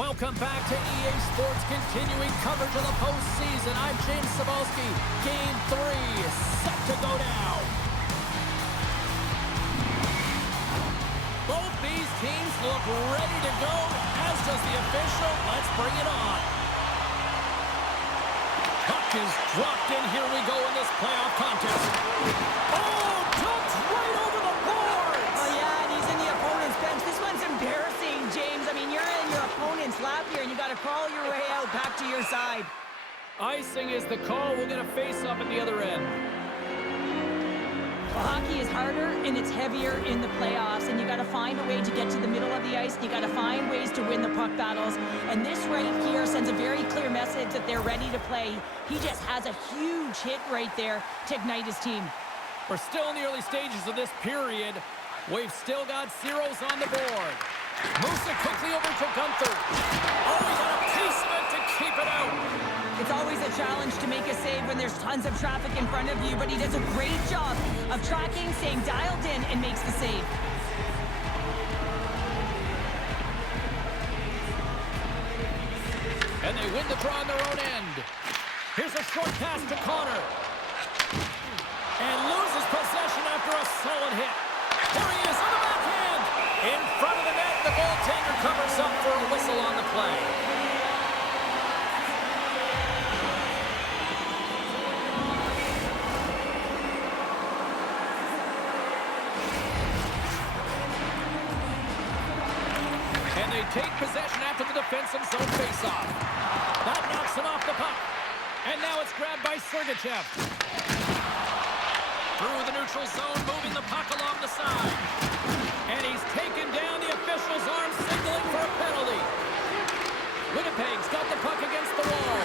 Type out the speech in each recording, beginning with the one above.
Welcome back to EA Sports, continuing coverage of the postseason. I'm James Cebulski. Game 3 is set to go down. Both these teams look ready to go, as does the official. Let's bring it on. Puck is dropped in. Here we go in this playoff contest. Oh, dumped right over the boards. Oh, yeah, and he's in the opponent's bench. This one's embarrassing, James. I mean, you're in your opponent's lap here, and you got to crawl your way out back to your side. Icing is the call. We'll get a face-off at the other end. Well, hockey is harder and it's heavier in the playoffs, and you got to find a way to get to the middle of the ice. You got to find ways to win the puck battles, and this right here sends a very clear message that they're ready to play. He just has a huge hit right there to ignite his team. We're still in the early stages of this period. We've still got zeros on the board. Moves it quickly over to Gunther. Oh, he got a piece of it to keep it out. It's always a challenge to make a save when there's tons of traffic in front of you, but he does a great job of tracking, staying dialed in, and makes the save. And they win the draw on their own end. Here's a short pass to Connor. And loses possession after a solid hit. There he is on the backhand. In front of the net, the goaltender covers up for a whistle on the play. And they take possession after the defensive zone faceoff. That knocks him off the puck. And now it's grabbed by Sergachev. Through the neutral zone, moving the puck along the side. And he's taken down. The official's arm signaling for a penalty. Winnipeg's got the puck against the wall.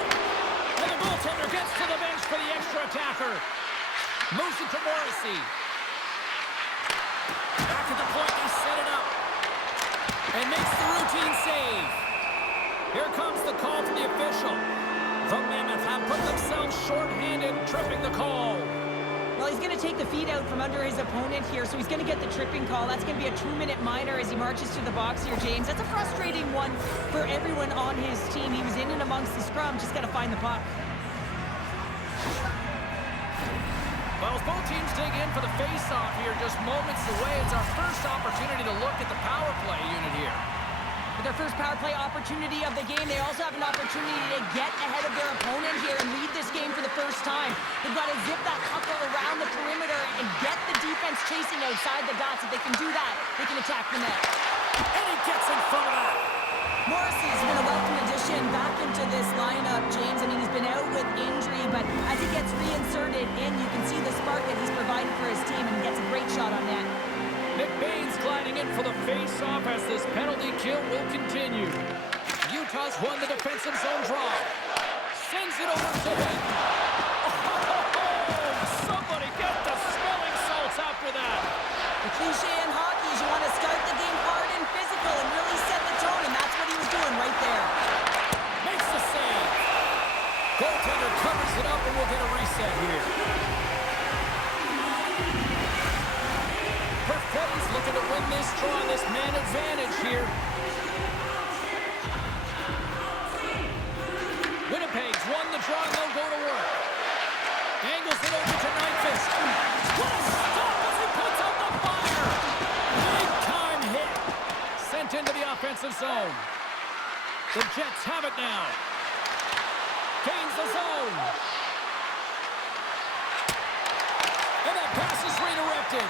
And the goaltender gets to the bench for the extra attacker. Moves it to Morrissey. Back at the point, they set it up. And makes the routine save. Here comes the call from the official. The Mammoth have put themselves short-handed, tripping the call. Well, he's going to take the feet out from under his opponent here, so he's going to get the tripping call. That's going to be a 2-minute minor as he marches to the box here, James. That's a frustrating one for everyone on his team. He was in and amongst the scrum, just got to find the puck. Well, as both teams dig in for the face-off here, just moments away, it's our first opportunity to look at the power play unit here. With their first power play opportunity of the game, they also have an opportunity to get ahead of their opponent here and lead this game for the first time. They've got to zip that puck around the perimeter and get the defense chasing outside the dots. If they can do that, they can attack the net. And he gets in front of that. Morrissey's been a welcome addition back into this lineup, James. I mean, he's been out with injury, but as he gets reinserted in, you can see the spark that he's provided for his team, and he gets a great shot on net. Nick Baines gliding in for the face-off as this penalty kill will continue. Utah's won the defensive zone draw. Sends it over to him. Oh, somebody get the smelling salts after that. The cliche in hockey is you want to start the game hard and physical and really set the tone, and that's what he was doing right there. Makes the save. Goaltender covers it up, and we'll get a reset here. Perfetti's looking to win this draw, this man advantage here. Winnipeg's won the draw, and they'll go to work. Angles it over to Nyquist. What a stop as he puts out the fire! Big-time hit. Sent into the offensive zone. The Jets have it now. Gains the zone. And that pass is redirected.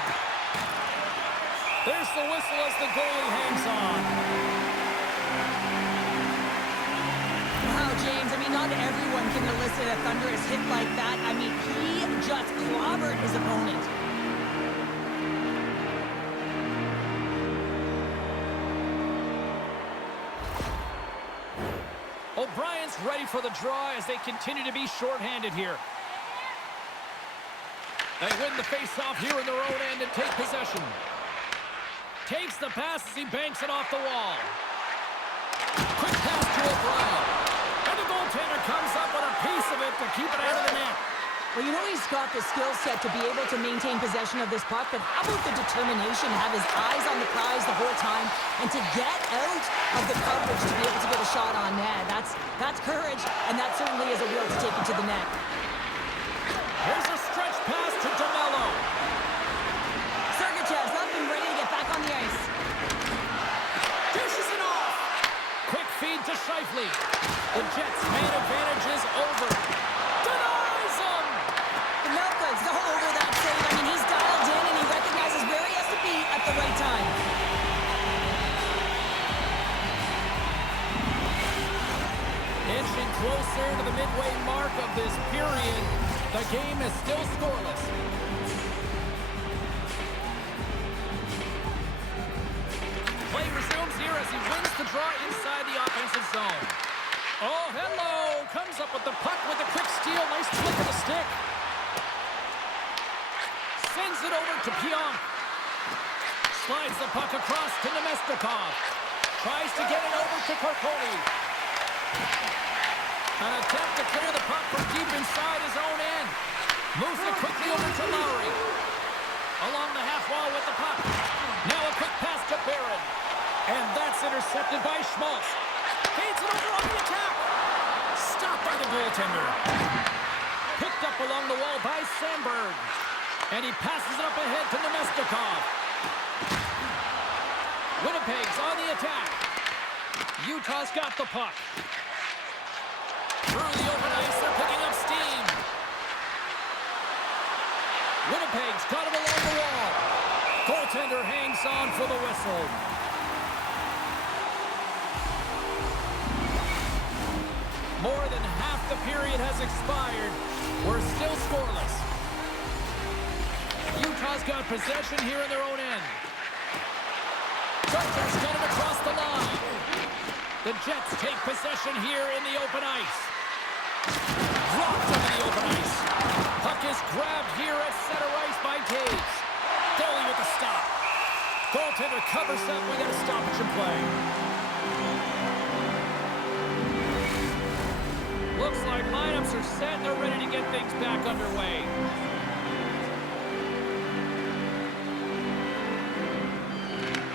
There's the whistle as the goalie hangs on. Wow, James, I mean, not everyone can elicit a thunderous hit like that. I mean, he just clobbered his opponent. O'Brien's ready for the draw as they continue to be shorthanded here. They win the face-off here in their own end and take possession. Takes the pass as he banks it off the wall. Quick pass to O'Brien. And the goaltender comes up with a piece of it to keep it out of the net. Well, you know he's got the skill set to be able to maintain possession of this puck, but how about the determination to have his eyes on the prize the whole time and to get out of the coverage to be able to get a shot on net? That's courage, and that certainly is a will to take it to the net. Here's a stretch pass to DeMello. Sergachev's up and ready to get back on the ice. Dishes it off. Quick feed to Scheifele. The Jets' man advantage is over. Denies him. Melka's all over that save. I mean, he's dialed in and he recognizes where he has to be at the right time. Inching closer to the midway mark of this period. The game is still scoreless. Play resumes here as he wins the draw inside the offensive zone. Oh, hello! Comes up with the puck with a quick steal. Nice flick of the stick. Sends it over to Pionk. Slides the puck across to Nemestikov. Tries to get it over to Corconi. An attempt to clear the puck from deep inside his own end. Moves it quickly over to Lowry. Along the half wall with the puck. Now a quick pass to Barron. And that's intercepted by Schmaltz. Feeds it over on the attack. Stopped by the goaltender. Picked up along the wall by Sandberg. And he passes it up ahead to Nemestikov. Winnipeg's on the attack. Utah's got the puck. Through the open ice, they're picking up steam. Winnipeg's got it along the wall. Goaltender hangs on for the whistle. More than half the period has expired. We're still scoreless. Utah's got possession here in their own end. Gunter's got it across the line. The Jets take possession here in the open ice. Dropped into the open ice. Puck is grabbed here at center ice by Taves. Goalie with the stop. Goaltender covers up. We got a stoppage in play. Looks like lineups are set and they're ready to get things back underway.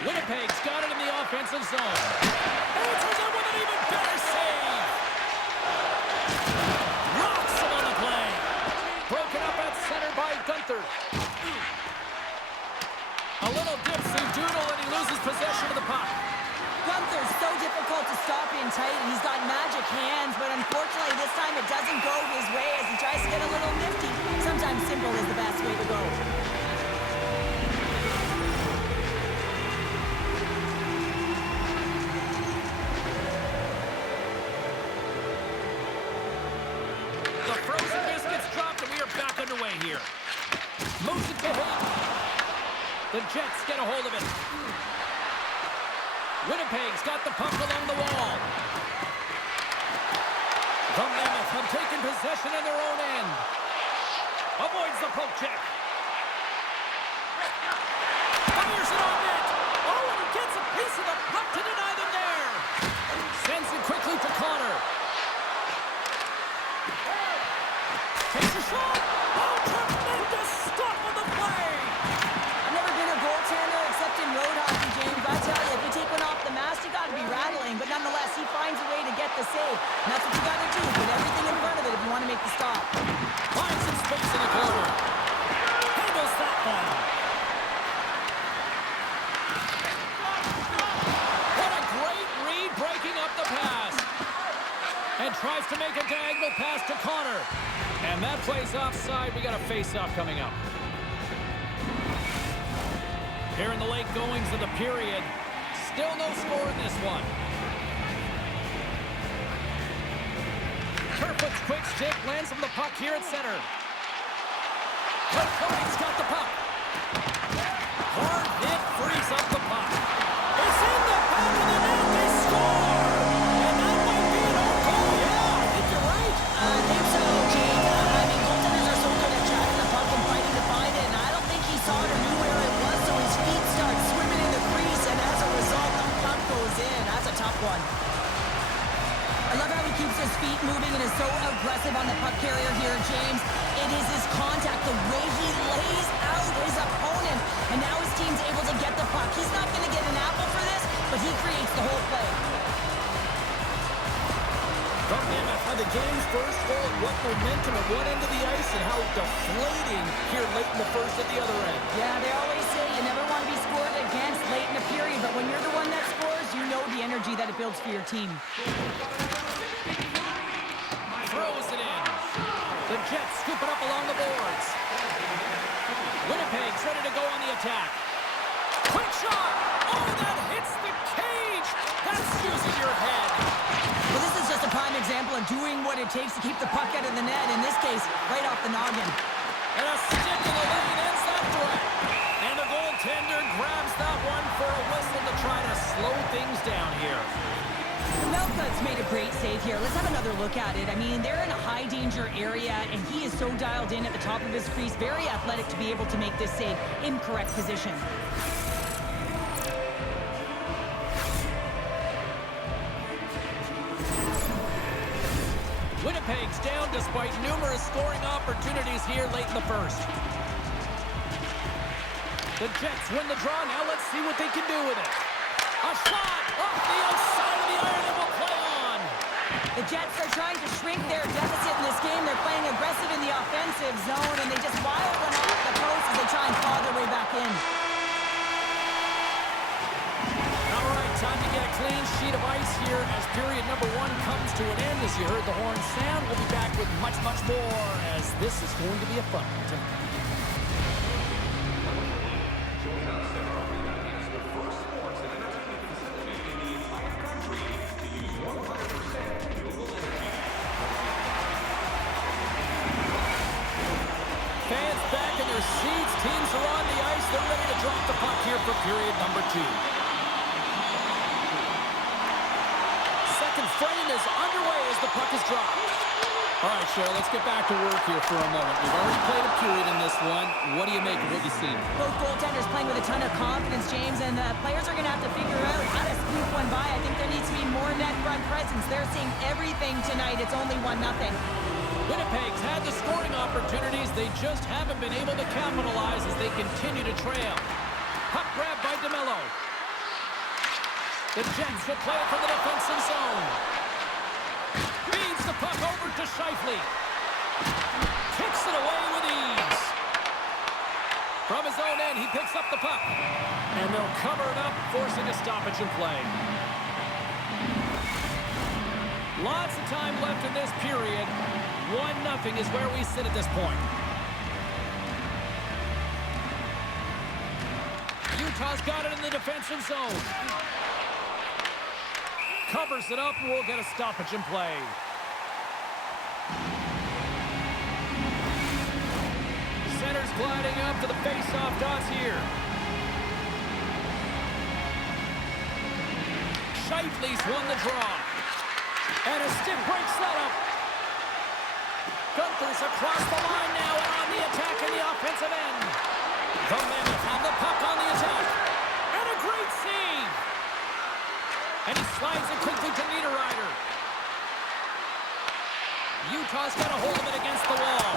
Winnipeg's got it in the offensive zone. Answers it with an even better save. Rocks him on the play. Broken up at center by Gunther. A little dipsy-doodle and he loses possession of the puck. Gunther's so difficult to stop in tight. He's got magic hands, but unfortunately this time it doesn't go his way as he tries to get a little nifty. Sometimes simple is the best way to go. The frozen biscuits dropped and we are back underway here. Moves it to him. The Jets get a hold of it. Winnipeg's got the puck along the wall. The Mammoth have taken possession in their own end. Avoids the poke check. Fires it on net. Oh, and he gets a piece of the puck to deny them there. Sends it quickly to Connor. Takes a shot. Oh, tremendous stop on the play. I've never been a goaltender except in road hockey, James. But I tell you, if you take one off the mast, you got to be rattling. But nonetheless, he finds a way to get the save. And that's what you got to do. Put everything in front of it if you want to make the stop. Finds some space in the corner. Handles that one. What a great read breaking up the pass. And tries to make a diagonal pass to Connor. And that plays offside. We got a face-off coming up. Here in the late goings of the period. Still no score in this one. Kerfoot's quick stick lands him the puck here at center. Kerfoot's got the puck. Hard hit frees up the puck. It's in the back of the net. They score! And that might be an own goal. Yeah, I think you're right. I think so, James. I mean, goaltenders are so good at tracking the puck and fighting to find it. And I don't think he saw it or knew where it was, so his feet start swimming in the crease. And as a result, the puck goes in. That's a tough one. I love how he keeps his feet moving and is so aggressive on the puck carrier here, James. It is his contact, the way he lays out his opponent. And now his team's able to get the puck. He's not going to get an apple for this, but he creates the whole play. From Mammoth on the game's first goal, what momentum at one end of the ice and how deflating here late in the first at the other end. Yeah, they always say you never want to be scored against late in a period, but when you're the one that scores, you know the energy that it builds for your team. Throws it in. The Jets scoop it up along the boards. Winnipeg's ready to go on the attack. Quick shot! Oh, that hits the cage! That's using your head. Well, this is just a prime example of doing what it takes to keep the puck out of the net. In this case, right off the noggin. And a stick in the lane ends that threat. And the goaltender grabs that one for a whistle to try to slow things down here. Melka's made a great save here. Let's have another look at it. I mean, they're in a high-danger area, and he is so dialed in at the top of his crease. Very athletic to be able to make this save in correct position. Winnipeg's down despite numerous scoring opportunities here late in the first. The Jets win the draw. Now let's see what they can do with it. A shot off the outside of the iron and will play on. The Jets are trying to shrink their deficit in this game. They're playing aggressive in the offensive zone, and they just wild one off the post as they try and claw their way back in. All right, time to get a clean sheet of ice here as period number one comes to an end. As you heard the horn sound, we'll be back with much, much more as this is going to be a fun one. Fans back in their seats. Teams are on the ice. They're ready to drop the puck here for period number two. Second frame is underway as the puck is dropped. All right, Cheryl, let's get back to work here for a moment. We've already played a period in this one. What do you make of what you've seen? Both goaltenders playing with a ton of confidence, James, and the players are going to have to figure out how to squeak one by. I think there needs to be more net front presence. They're seeing everything tonight. It's only 1-0. Winnipeg's had the scoring opportunities. They just haven't been able to capitalize as they continue to trail. Puck grab by DeMello. The Jets will play it from the defensive zone. Feeds the puck over to Scheifele. Kicks it away with ease. From his own end, he picks up the puck. And they'll cover it up, forcing a stoppage in play. Lots of time left in this period. 1-0 is where we sit at this point. Utah's got it in the defensive zone. Covers it up, and we'll get a stoppage in play. Center's gliding up to the face-off dots here. Scheifele's won the draw. And a stick break setup. Gunther's across the line now and on the attack in the offensive end. The Mammoth have the puck on the attack. And a great save. And he slides it quickly to Niederreiter. Utah's got a hold of it against the wall.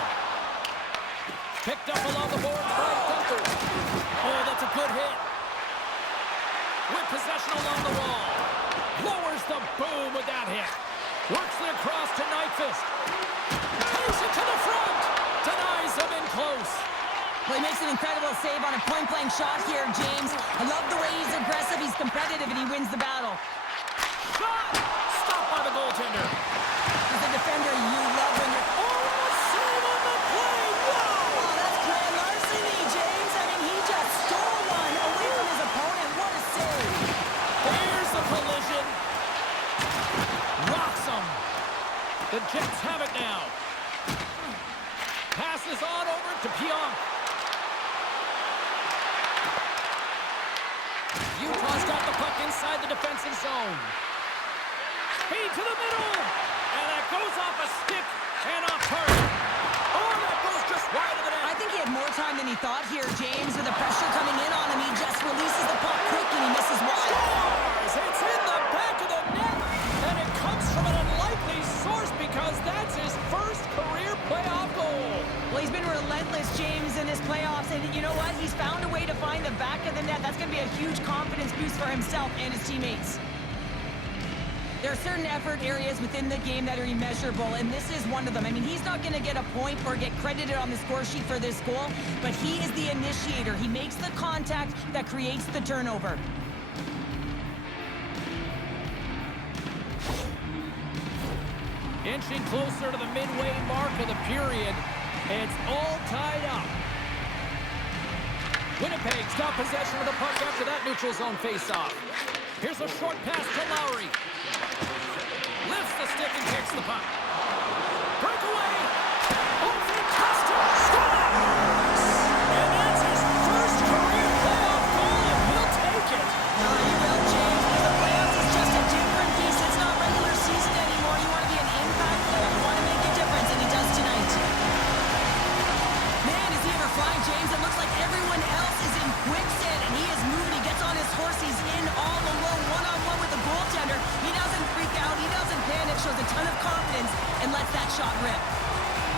Picked up along the boards by Gunther. Oh, that's a good hit. With possession along the wall. Lowers the boom with that hit. Works it across to Nyquist. Takes it to the front. Denies him in close. Well, he makes an incredible save on a point-blank shot here, James. I love the way he's aggressive, he's competitive, and he wins the battle. Shot! Stopped by the goaltender. As a defender, you love when you're... Oh, save on the play! Wow! Oh, that's grand larceny, James. I mean, he just stole one away from his opponent. What a save. Here's the collision. Rocks him. The Jets have it now. Passes on over to Pionk. Utah's got the puck inside the defensive zone. Speed to the middle. And that goes off a stick and off target. Oh, that goes just wide of the net. I think he had more time than he thought here, James. With the pressure coming in on him, he just releases the puck quick and he misses wide. Scores! It's in the back of the net. And it comes from an unlikely source because that's his first career playoff goal. Well, playoffs, and you know what? He's found a way to find the back of the net. That's going to be a huge confidence boost for himself and his teammates. There are certain effort areas within the game that are immeasurable, and this is one of them. I mean, he's not going to get a point or get credited on the score sheet for this goal, but he is the initiator. He makes the contact that creates the turnover. Inching closer to the midway mark of the period. It's all tied up. Winnipeg's got possession of the puck after that neutral zone faceoff. Here's a short pass to Lowry. Lifts the stick and kicks the puck. Breakaway. Oh, fantastic. Scores! And that's his first career playoff goal, and he'll take it. You will, James. The playoffs is just a different beast. It's not regular season anymore. You want to be an impact player. You want to make a difference, and he does tonight. Man, is he ever flying, James? It looks like everyone else is in quicksand, and he is moving. He gets on his horse. He's in all alone, one-on-one with the goaltender. He doesn't freak out. He doesn't panic. Shows a ton of confidence and lets that shot rip.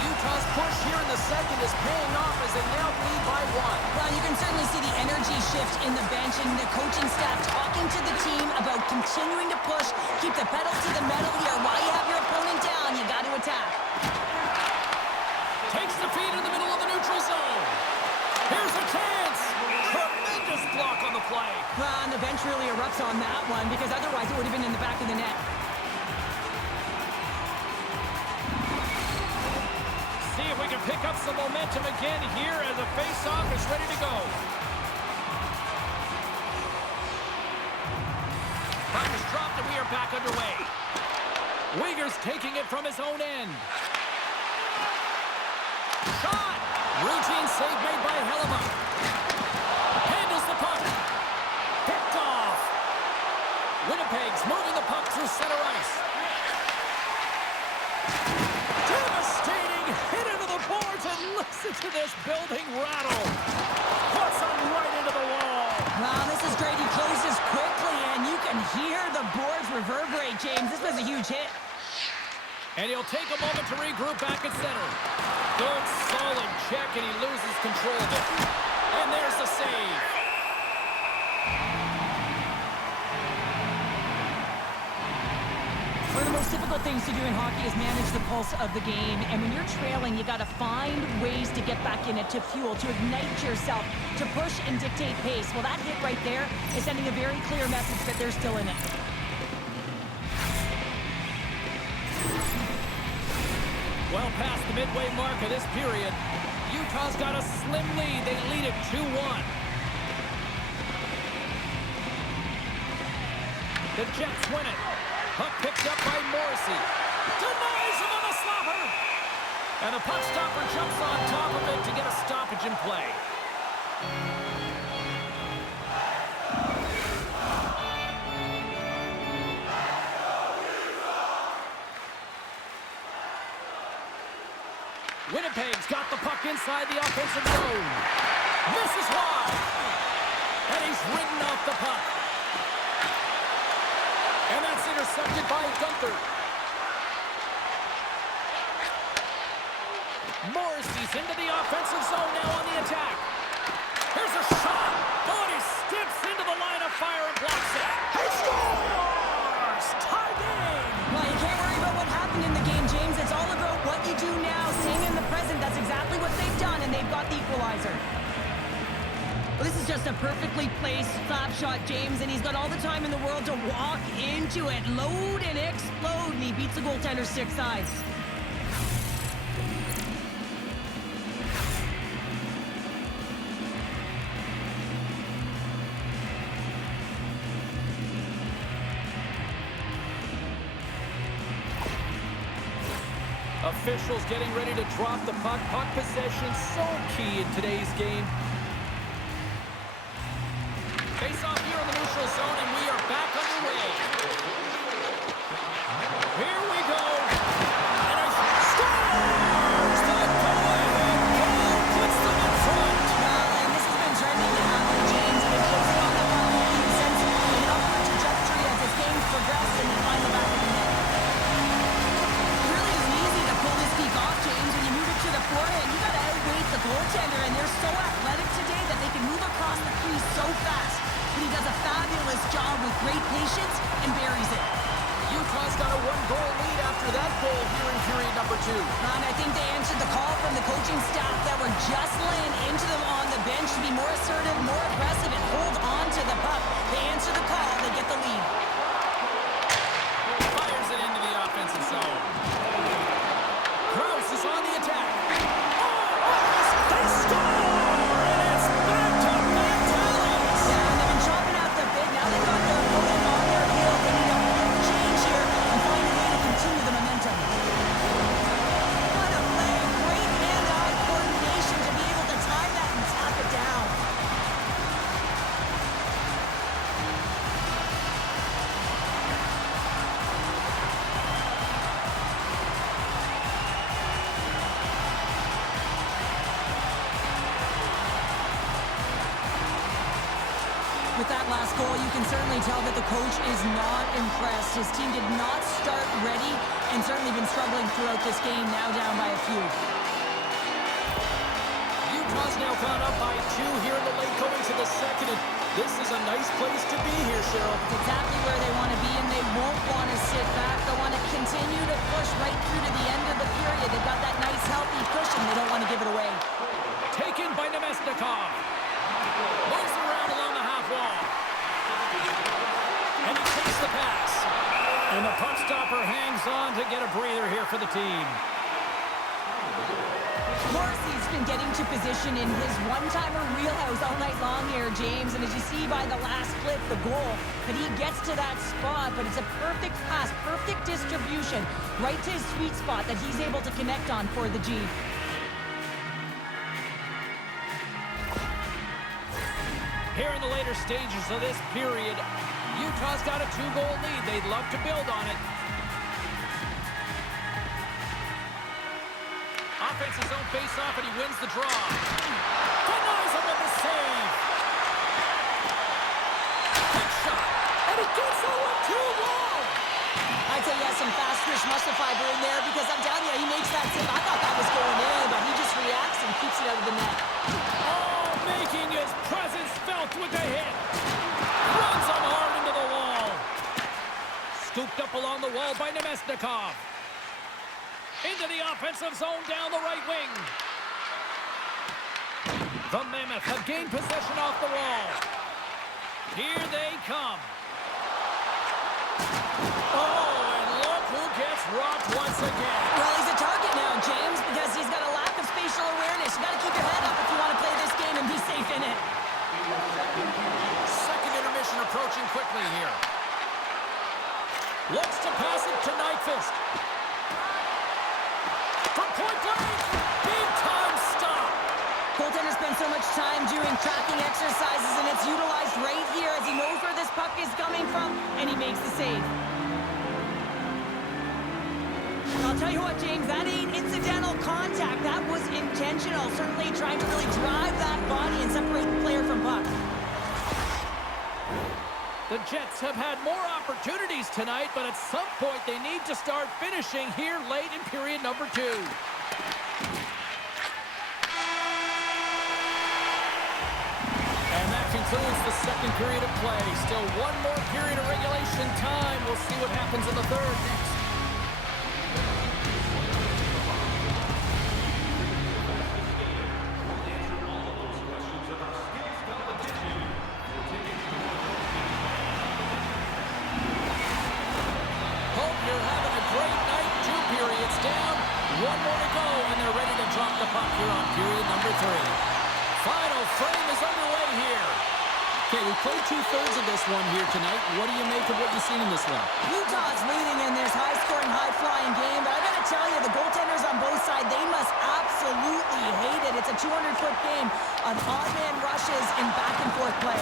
Utah's push here in the second is paying off as they now lead by 1. Well, you can certainly see the energy shift in the bench and the coaching staff talking to the team about continuing to push, keep the pedal to the metal here. While you have your opponent down, you got to attack. Takes the feed in the middle of the neutral zone. Here's a chance. Tremendous block on the play. Well, and the bench really erupts on that one because otherwise it would have been in the back of the net. See if we can pick up some momentum again here as the face-off is ready to go. Puck is dropped and we are back underway. Uyghur's taking it from his own end. Shot! Routine save made by Hellebuck. Handles the puck. Picked off. Winnipeg's moving the puck through center ice. Devastating hit into the boards, and listen to this building rattle. Puts him right into the wall. Wow, this is great. He closes quickly, and you can hear the boards reverberate, James. This was a huge hit. And he'll take a moment to regroup back at center. Good, solid check, and he loses control of it. And there's the save. One of the most difficult things to do in hockey is manage the pulse of the game. And when you're trailing, you got to find ways to get back in it, to fuel, to ignite yourself, to push and dictate pace. Well, that hit right there is sending a very clear message that they're still in it. Well past the midway mark of this period, Utah's got a slim lead. They lead it 2-1. The Jets win it. Puck picked up by Morrissey. Denies him on the slapper. And the puck stopper jumps on top of it to get a stoppage in play. Winnipeg's got the puck inside the offensive zone. Misses wide. And he's ridden off the puck. And that's intercepted by Gunther. Morrissey's into the offensive zone now on the attack. Here's a shot. Oh, and he steps into the line of fire and blocks it. He scores! Tie game! Well, you can't worry about what happened in the game, James. It's all about what you do now, staying in the present. That's exactly what they've done, and they've got the equalizer. Well, this is just a perfectly placed slap shot, James, and he's got all the time in the world to walk into it, load and explode, and he beats the goaltender's stick side. Officials getting ready to drop the puck. Puck possession so key in today's game. Face off here in the neutral zone, and we are back underway. Here we go. And a scores! The go-ahead goal puts them in front. And this has been trending to happen, James. They've been focusing on the puck since an upward trajectory as this game's progressed and then find the back of the net. It really isn't easy to pull this peak off, James. When you move it to the forehand, you got to outweight the goaltender, and they're so so fast, but he does a fabulous job with great patience and buries it. Utah's got a one-goal lead after that goal here in period number 2. And I think they answered the call from the coaching staff that were just laying into them on the bench to be more assertive, more aggressive, and hold on to the puck. They answer the call, they get the lead. Fires it into the offensive zone. Krause is on the attack. Oh, they score! And it's back-to-back tallies! Yeah, and they've been chopping out the bid. Now they've got their opponent on their heels. They need a quick change here and find a way to continue the momentum. What a play. Great hand-eye coordination to be able to time that and tap it down. With that last goal, you can certainly tell that the coach is not impressed. His team did not start ready and certainly been struggling throughout this game, now down by a few. Utah's now gone up by 2 here in the late going to the second. And this is a nice place to be here, Cheryl. It's exactly where they want to be, and they won't want to sit back. They want to continue to push right through to the end of the period. They've got that nice, healthy cushion. They don't want to give it away. Taken by Nemesnikov. Moves around along the half wall. And he takes the pass. And the puck stopper hangs on to get a breather here for the team. Morrissey's been getting to position in his one-timer wheelhouse all night long here, James. And as you see by the last clip, the goal, that he gets to that spot, but it's a perfect pass, perfect distribution, right to his sweet spot that he's able to connect on for the G. Here in the later stages of this period, Utah's got a 2-goal lead. They'd love to build on it. Offensive zone face-off, and he wins the draw. Denies him with the save. Quick shot, and he gets that one too long. I'd say he has some fast twitch muscle fiber in there because I'm telling you, he makes that save. I thought that was going in, but he just reacts and keeps it out of the net. Oh, making his presence felt with the hit. Runs him hard into the wall. Scooped up along the wall by Nemesnikov. Into the offensive zone down the right wing. The Mammoth have gained possession off the wall. Here they come. Oh, and look who gets rocked once again. Well, he's a target now, James, because he's got a lack of spatial awareness. You got to keep your head up if you want to play this game and be safe in it. Second intermission approaching quickly here. Looks to pass it to Nyquist. From point blank, big time stop. Goaltender spends so much time doing tracking exercises, and it's utilized right here as he knows where this puck is coming from, and he makes the save. I'll tell you what, James, that ain't incidental contact. That was intentional, certainly trying to really drive that body and separate the player from puck. The Jets have had more opportunities tonight, but at some point they need to start finishing here late in period number 2. And that concludes the second period of play. Still one more period of regulation time. We'll see what happens in the third next. One more to go, and they're ready to drop the puck here on period number 3. Final frame is underway here. Okay, we played 2/3 of this one here tonight. What do you make of what you've seen in this one? Utah's leading in this high-scoring, high-flying game, but I gotta tell you, the goaltenders on both sides, they must absolutely hate it. It's a 200-foot game of odd-man rushes and back-and-forth play.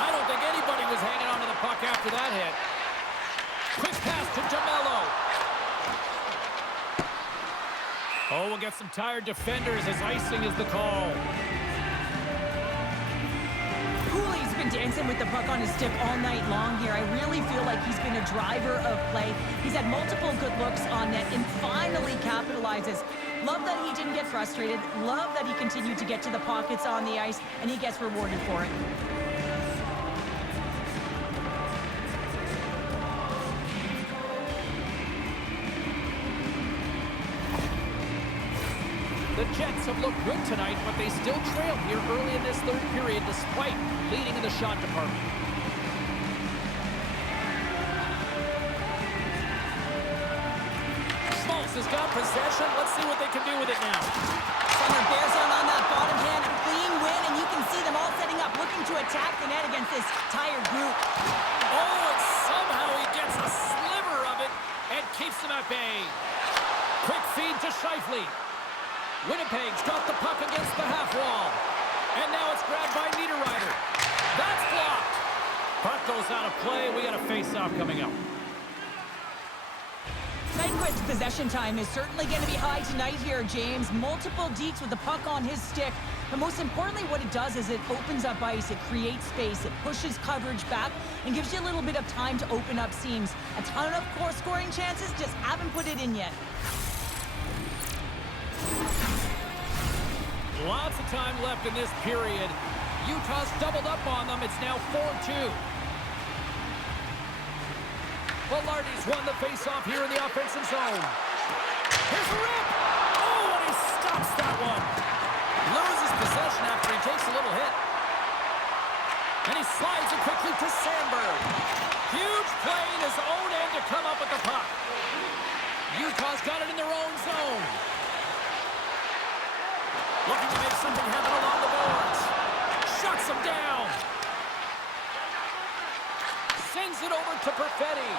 I don't think anybody was hanging on to the puck after that hit. Quick pass to DeMello. Oh, we'll get some tired defenders as icing is the call. Cooley's been Bryanson with the puck on his stick all night long here. I really feel like he's been a driver of play. He's had multiple good looks on net and finally capitalizes. Love that he didn't get frustrated. Love that he continued to get to the pockets on the ice, and he gets rewarded for it. The Jets have looked good tonight, but they still trail here early in this third period despite leading in the shot department. Schmaltz has got possession. Let's see what they can do with it now. Center bears down on that bottom hand. A clean win, and you can see them all setting up, looking to attack the net against this tired group. Oh, and somehow he gets a sliver of it and keeps them at bay. Quick feed to Scheifele. Winnipeg's got the puck against the half wall. And now it's grabbed by Niederreiter. That's blocked. Puck goes out of play. We got a face-off coming up. Nyquist's possession time is certainly going to be high tonight here, James. Multiple dekes with the puck on his stick. But most importantly, what it does is it opens up ice. It creates space. It pushes coverage back and gives you a little bit of time to open up seams. A ton of scoring chances, just haven't put it in yet. Lots of time left in this period. Utah's doubled up on them. It's now 4-2. Velarde's won the faceoff here in the offensive zone. Here's a rip! Oh, and he stops that one. Loses possession after he takes a little hit. And he slides it quickly to Sandberg. Huge play in his own end to come up with the puck. Utah's got it in their own zone. Looking to make something happen along the boards. Shuts him down. Sends it over to Perfetti.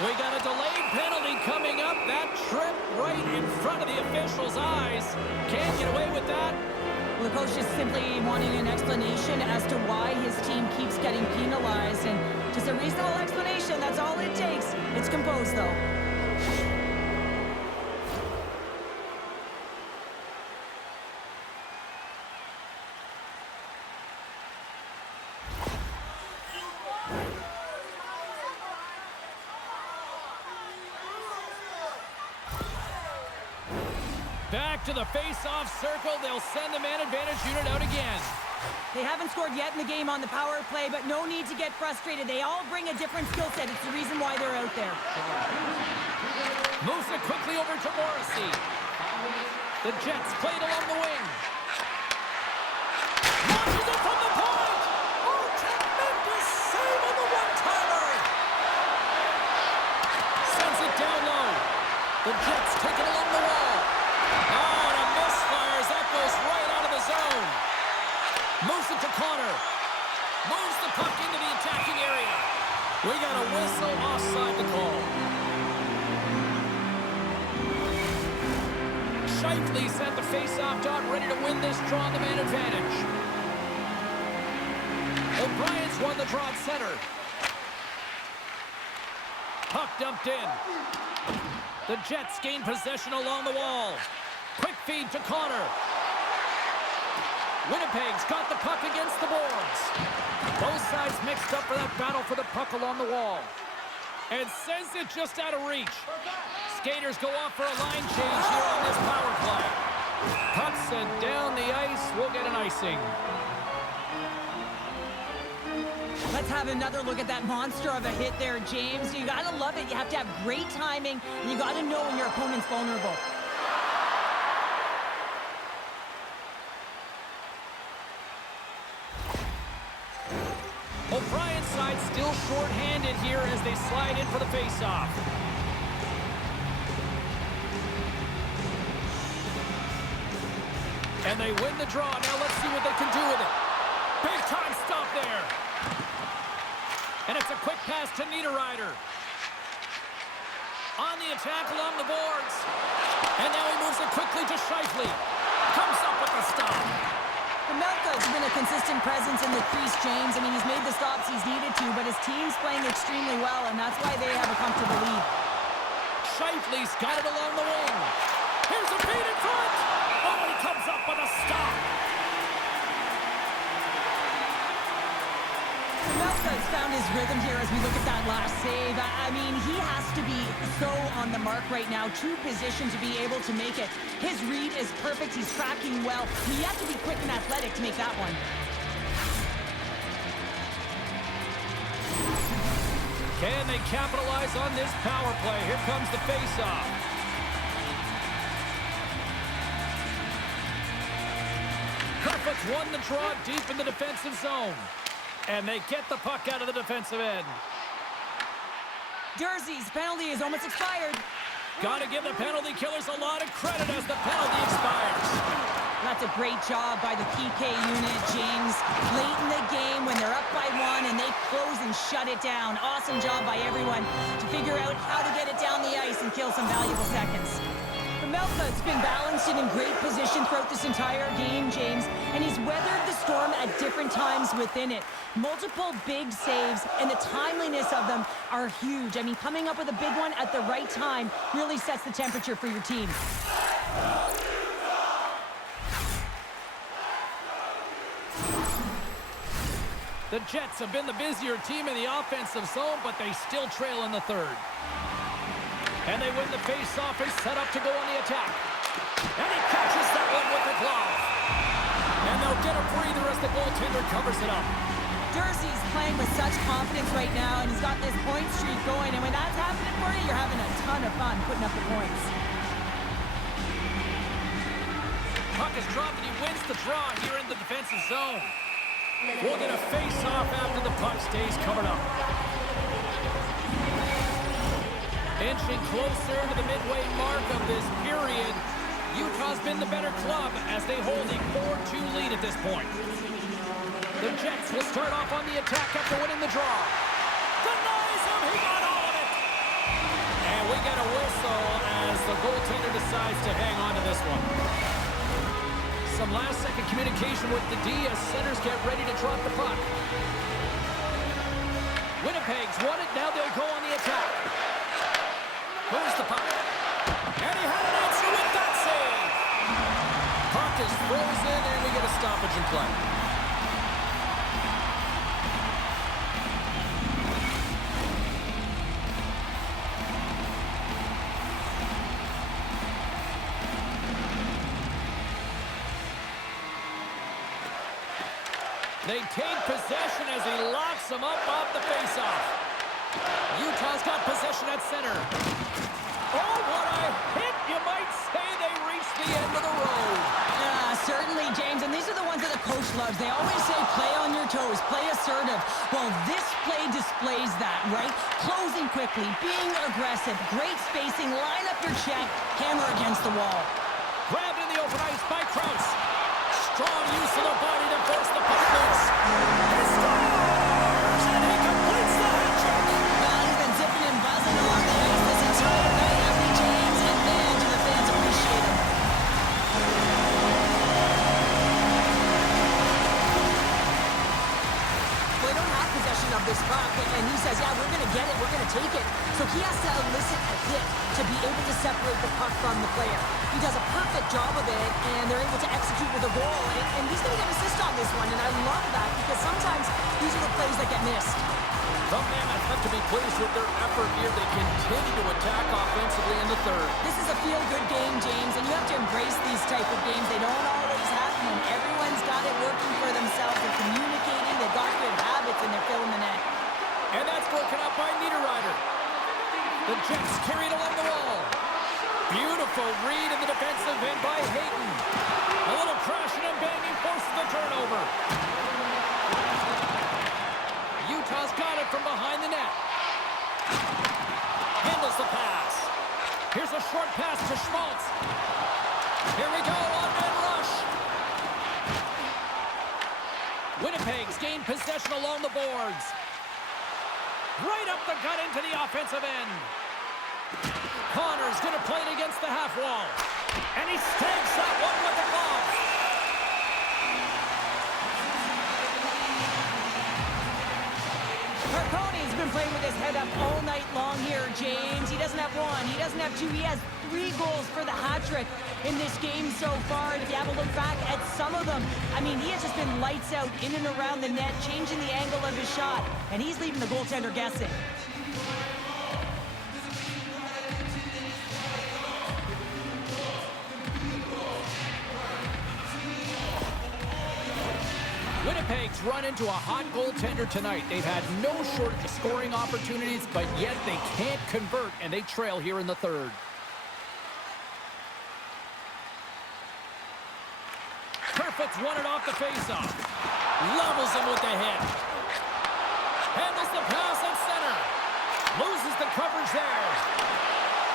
We got a delayed penalty coming up. That trip right in front of the official's eyes. Can't get away with that. Well, the coach is simply wanting an explanation as to why his team keeps getting penalized. And just a reasonable explanation, that's all it takes. It's composed, though. Back to the face-off circle. They'll send the man advantage unit out again. They haven't scored yet in the game on the power play, but no need to get frustrated. They all bring a different skill set. It's the reason why they're out there. Moves it quickly over to Morrissey. The Jets played along the wing. Launches it from the point! Oh, tremendous save on the one-timer! Sends it down low. The Jets take it along the wall. Oh, and a misfire as that goes right out of the zone. Moves it to Connor. Moves the puck into the attacking area. We got a whistle offside to call. Scheifele's at the face-off dot, ready to win this draw on the man advantage. O'Brien's won the draw at center. Puck dumped in. The Jets gain possession along the wall. Quick feed to Connor. Winnipeg's got the puck against the boards. Both sides mixed up for that battle for the puck along the wall. And sends it just out of reach. Skaters go off for a line change here on this power play. Puck sent down the ice. We'll get an icing. Let's have another look at that monster of a hit there, James. You got to love it. You have to have great timing, and you got to know when your opponent's vulnerable. O'Brien's side still short-handed here as they slide in for the face-off. And they win the draw. Now let's see what they can do with it. Big time stop there. And it's a quick pass to Niederreiter. On the attack along the boards. And now he moves it quickly to Scheifele. Comes up with the stop. Melka's been a consistent presence in the crease, James. I mean, he's made the stops he's needed to, but his team's playing extremely well, and that's why they have a comfortable lead. Scheifele's got it along the wing. Here's a feed in front. Oh, he comes up with a stop. Pavelka's found his rhythm here as we look at that last save. I mean, he has to be so on the mark right now. True position to be able to make it. His read is perfect. He's tracking well. He has to be quick and athletic to make that one. Can they capitalize on this power play? Here comes the face-off. Kerfoot's won the draw deep in the defensive zone. And they get the puck out of the defensive end. Jersey's penalty is almost expired. Got to give the penalty killers a lot of credit as the penalty expires. That's a great job by the PK unit, James. Late in the game when they're up by 1 and they close and shut it down. Awesome job by everyone to figure out how to get it down the ice and kill some valuable seconds. Pavelka's been balanced and in great position throughout this entire game, James, and he's weathered the storm at different times within it. Multiple big saves, and the timeliness of them are huge. I mean, coming up with a big one at the right time really sets the temperature for your team. The Jets have been the busier team in the offensive zone, but they still trail in the third. And they win the face-off and set up to go on the attack. And he catches that one with the glove. And they'll get a breather as the goaltender covers it up. Jersey's playing with such confidence right now, and he's got this point streak going. And when that's happening for you, you're having a ton of fun putting up the points. Puck is dropped, and he wins the draw here in the defensive zone. We'll get a face-off after the puck stays covered up. Inching closer to the midway mark of this period, Utah's been the better club as they hold a 4-2 lead at this point. The Jets will start off on the attack after winning the draw. Denies him, he got all of it! And we get a whistle as the goaltender decides to hang on to this one. Some last-second communication with the D as centers get ready to drop the puck. Winnipeg's won it, now they'll go on the attack. Moves the puck. And he had an answer with that save. Puck is frozen, and we get a stoppage in play. They take possession as he locks him up off the faceoff. Utah's got possession at center. Oh, what a hit! You might say they reached the end of the road. Yeah, certainly, James. And these are the ones that the coach loves. They always say play on your toes, play assertive. Well, this play displays that, right? Closing quickly, being aggressive, great spacing, line up your check, hammer against the wall. Grabbed in the open ice by Krause. Strong use of the body to force the puck loose. He scores! And he completes the hat trick. Well, he's been zipping and buzzing along the ice this entire night, hasn't he, James? And man, do the fans appreciate him. Well, they don't have possession of this puck, and he says, yeah, we're going to get it, we're going to take it. So he has to elicit a hit to be able to separate the puck from the player. He does a perfect job of it, and they're able to execute with a goal. And he's going to get an assist on this one, and I love that because sometimes these are the plays that get missed. The Mammoths have to be pleased with their effort here. They continue to attack offensively in the third. This is a feel-good game, James, and you have to embrace these type of games. They don't always happen, and everyone's got it working for themselves. They're communicating, they've got good habits, and they're filling the net. And that's broken up by Niederreiter. The Jets carried along the wall. Beautiful read in the defensive end by Hayton. A little crashing and banging forces the turnover. Utah's got it from behind the net. Handles the pass. Here's a short pass to Schmaltz. Here we go, on-man rush. Winnipeg's gained possession along the boards. Right up the gut into the offensive end. Connor's going to play it against the half wall. And he snags that one with the glove. Marconi's been playing with his head up all night long here, James. He doesn't have one, he doesn't have two, he has 3 goals for the hat-trick in this game so far. And if you have a look back at some of them, I mean, he has just been lights out in and around the net, changing the angle of his shot, and he's leaving the goaltender guessing. Winnipeg's run into a hot goaltender tonight. They've had no shortage of scoring opportunities, but yet they can't convert, and they trail here in the third. Kerfoot's won it off the faceoff. Levels him with the hit. Handles the pass at center. Loses the coverage there.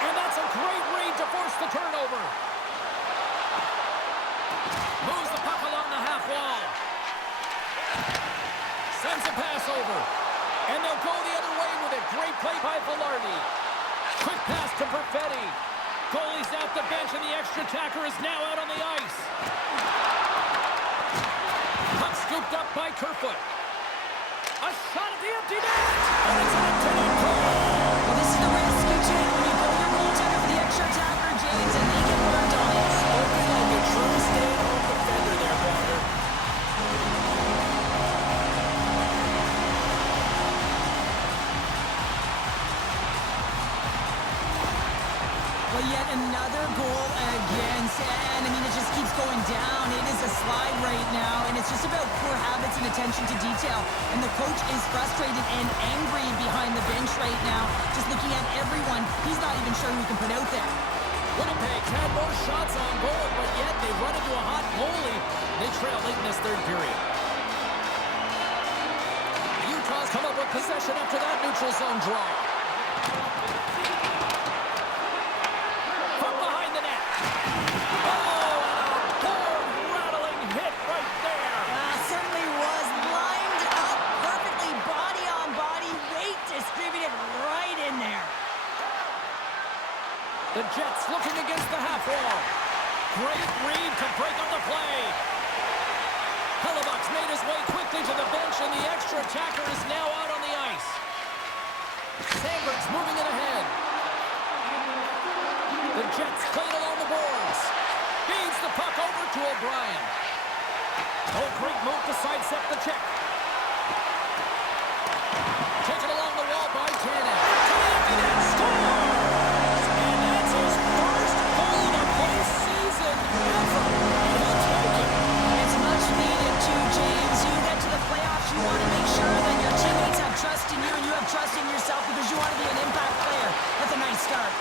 And that's a great read to force the turnover. Moves the puck along the half wall. Sends a pass over. And they'll go the other way with it. Great play by Velarde. Quick pass to Perfetti. Goalie's at the bench, and the extra attacker is now out on the ice. Puck scooped up by Kerfoot. A shot at the empty net. And it's an empty net goal. Well, this is the risk you take when you go your goaltender for the extra attacker, James, and they get burned on it. Spoken like a true stay-at-home defender there, Walker. Well, yet another goal against, and I mean, it just keeps going down. It is a slide right now, and it's just about poor habits and attention to detail. And the coach is frustrated and angry behind the bench right now, just looking at everyone. He's not even sure who he can put out there. Winnipeg's had more shots on goal, but yet they run into a hot goalie. They trail late in this third period. Utah's come up with possession after that neutral zone draw. From behind the net. Oh, and a board-rattling hit right there. Certainly was lined up perfectly, body on body, weight distributed right in there. The Jets looking against the half wall. Great read to break up the play. Hellebuck's made his way quickly to the bench, and the extra attacker is now out on the ice. Sandberg's moving it ahead. The Jets played along the boards. Feeds the puck over to O'Brien. Oh, great move to sidestep the check. Taken along the wall by Tanev. To the empty net, scores! And that's his first goal of the postseason ever. And he'll take it. It's much needed too, James. You get to the playoffs, you want to make sure that your teammates have trust in you and you have trust in yourself because you want to be an impact player. That's a nice start.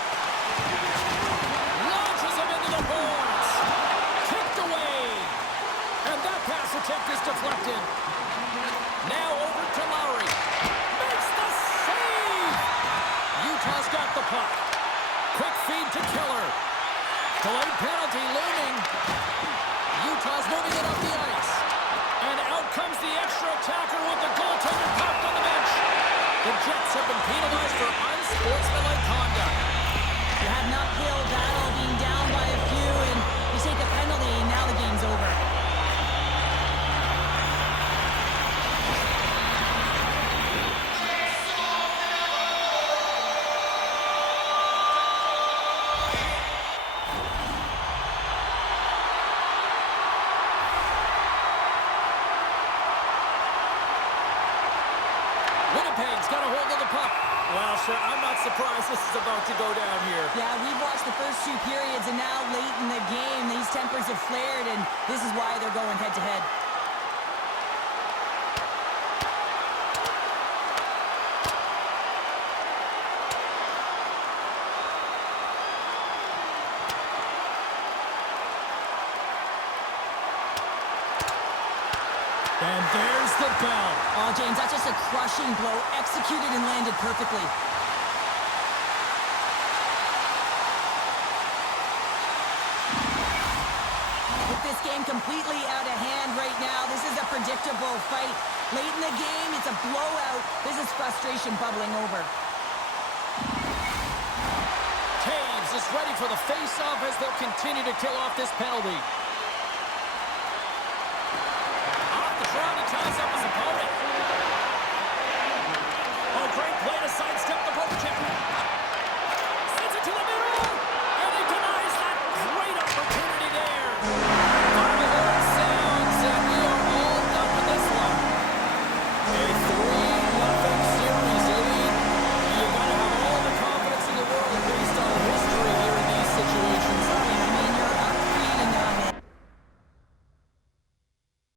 Launches him into the boards. Kicked away. And that pass attempt is deflected. Now over to Lowry. Makes the save. Utah's got the puck. Quick feed to Keller. Delayed penalty looming. Utah's moving it up the ice. And out comes the extra attacker with the goaltender popped on the bench. The Jets have been penalized for unsportsmanlike conduct. You had an uphill battle being down by a few, and you take a penalty, and now the game's over. Winnipeg's got a hold of the puck. Well, sure, I'm not surprised this is about to go down here. Yeah, we've watched the first 2 periods, and now late in the game, these tempers have flared, and this is why they're going head-to-head. And there's the bell. Oh, James, that's just a crushing blow, executed and landed perfectly. With this game completely out of hand right now, this is a predictable fight. Late in the game, it's a blowout. This is frustration bubbling over. Taves is ready for the face-off as they'll continue to kill off this penalty.